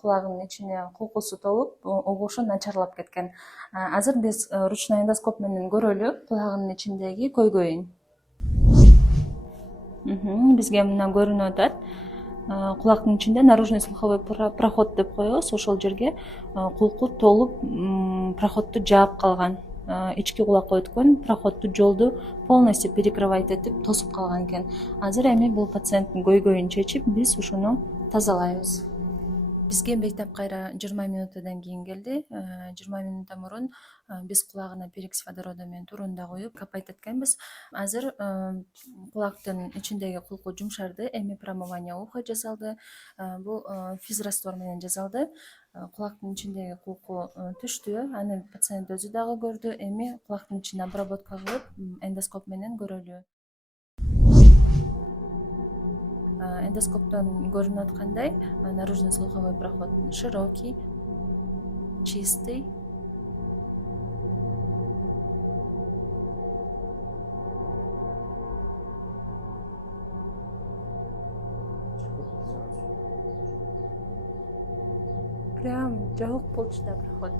кулагынын ичине кулкусу толуп, угушу начарлап кеткен. Азыр биз ручной эндоскоп менен көрөлү кулагынын ичиндеги көйгөйүн. Бизге мына көрүнүп атат. Кулактын ичинде наружный слуховой проход деп коебуз. Ошол жерге кулку толуп, проходду жаап калган. Ички кулакка өткөн проходду, жолду полностью перекрывать этип тосуп калган экен. Азыр эми бул пациенттин көйгөйүн чечип, биз ушуну тазалайбыз. Бизге бейтап кайра 20 минуттан кийин келди. 20 минуттан мурун биз кулагына перекись водорода менен турунда коюп капать эткенбиз. Азыр кулактын ичиндеги кулку жумшарды, эми промывание уха жасалды. Бул физраствор менен жасалды. Кулактын ичиндеги кулку түштү. Аны пациент өзү дагы көрдү. Эми кулактын ичине обработка кылып, эндоскоп менен көрөлү. Эндоскоптон көрүнүп аткандай, наружный слуховой проход широкий, чистый. Прям жабык болчу да проход.